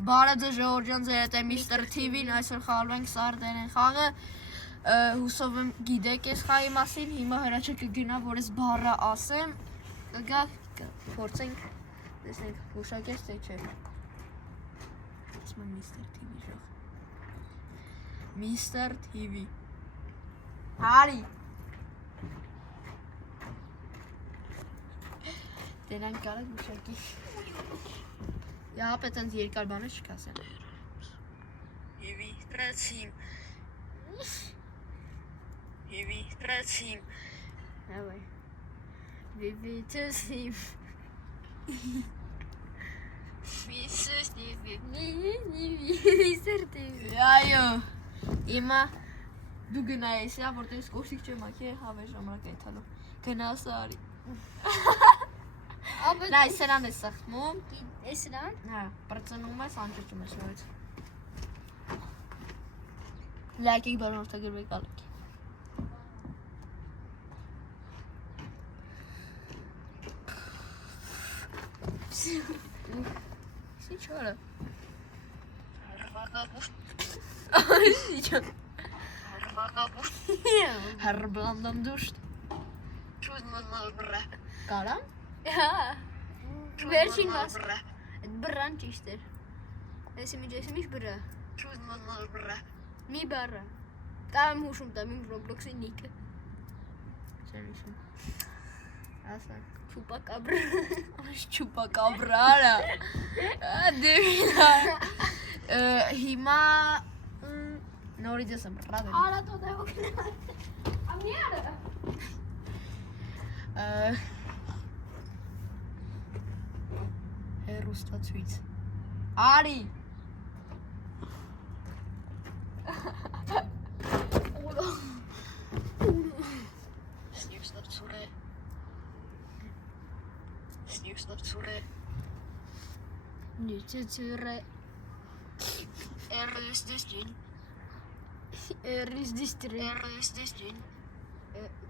Բարեձե Ժողովրդյան ձեր հետ է Mr. TV-ն, այսօր խաղալու ենք սարդերեն խաղը, հուսով եմ գիտեք այս խաղի մասին, հիմա հրաչը կգնա, որ ես բառը ասեմ, կգա, փորձենք, տեսնենք, հուշակես թե չէ, ասում եմ Mr. TV ժող, Mr. TV, հարի, դենանք կարակ հուշակի, Իապետ ընդ երկար բանը չկասեմ Եվի տրեցիմ Եվի տրեցիմ Հավայ Եվի տրեցիմ Միսուս նիվի Միսր տիվի Այո Իմա դու գնայես յա որտես կոշիկ չեմ ակի հավե ժամանակ այթալու Գնաս արի Նա սրան է սխմում Սրան? Հա, պրծնում ես, անջրճում ես նորից Լայքեք բանորդագրվեք ալեք Սի չորը Սի չոր Հրբլանդամ դուշտ Կարամ? Հա Վերջին մաս Այդ բրան ճիշտ էր Ես իմիջ բրա Մի բառը Տամ հուշում տամ իմ Roblox-ի նիկը Չեմ իշում Ասակ Չուպակաբրա Չուպակաբրարա Դևինա Հիմա Նորից ես եմ ռավել Արա տոտ է ոքնա Ամնի արա Հերուստացույց Արի Նիչեցուրը Էրս դեսջին Էրիս դիստրի Էրս դեսջին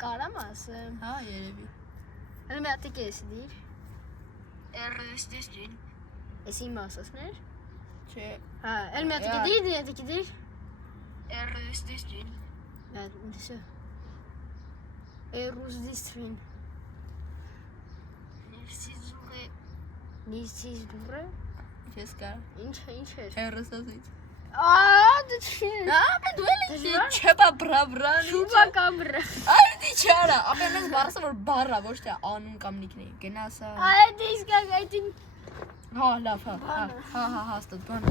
Կարամ ասեմ Հա երևի Հələ մətə կեսdir Էրս դեսջին Ես իմ ասասներ Չէ Հա, էլ մետə կեdir, դիետə կեdir Էրս դեսջին Դեսը Էրուս դիստրին Նիրսիզուղե Նիրսիզ դուրը Չես կար Ինչ էր Էրս ասույց դու չի Ապե դու էլ ես չեպա բրաբրան Չուպակաբրա Այդի չարա Ապե մենք բարսը որ բարա ոչ թե անուն կամ նիքն է Գնասա Այդ իսկակ այդին Հա լավ հա հաստատ բանը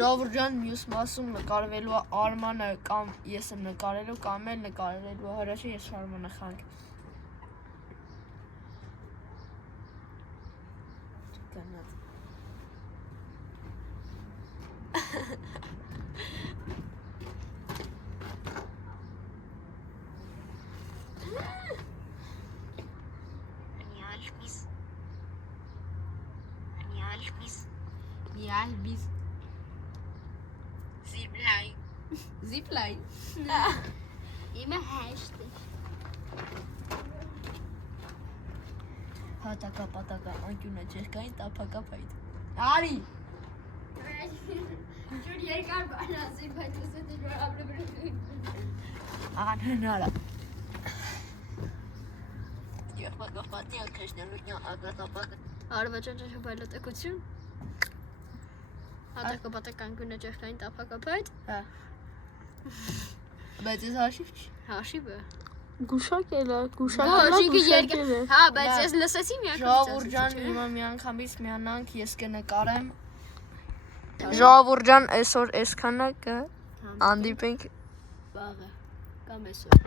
Ժողովուրդ մյուս մասում նկարվելու է Արմանը կամ ես եմ նկարելու կամ էլ նկարելու հրաշը ես Արմանը խանք Գնաց Ալբիս Zipline Իմը հեշտ է Հատակա պատակա անկյունը չեղկային տապակապայտ Արի Ջուր երկար բան ասի, բայց ես էդ որ ապրել Անհնարը Արվաճան ճաշապայլոտեկություն Հատակը պատական գունը ճեղկային տապակապայտ Բայց ես հաշիվ չի Հաշիվ է Գուշակել է, Հա, բայց ես լսեցի մի անգամ Ժողովուրդ ջան, հիմա մի անգամից միանանք, ես կնկարեմ Ժողովուրդ ջան, այսօր այսքանը կհանդիպենք Վաղը կամ այսօր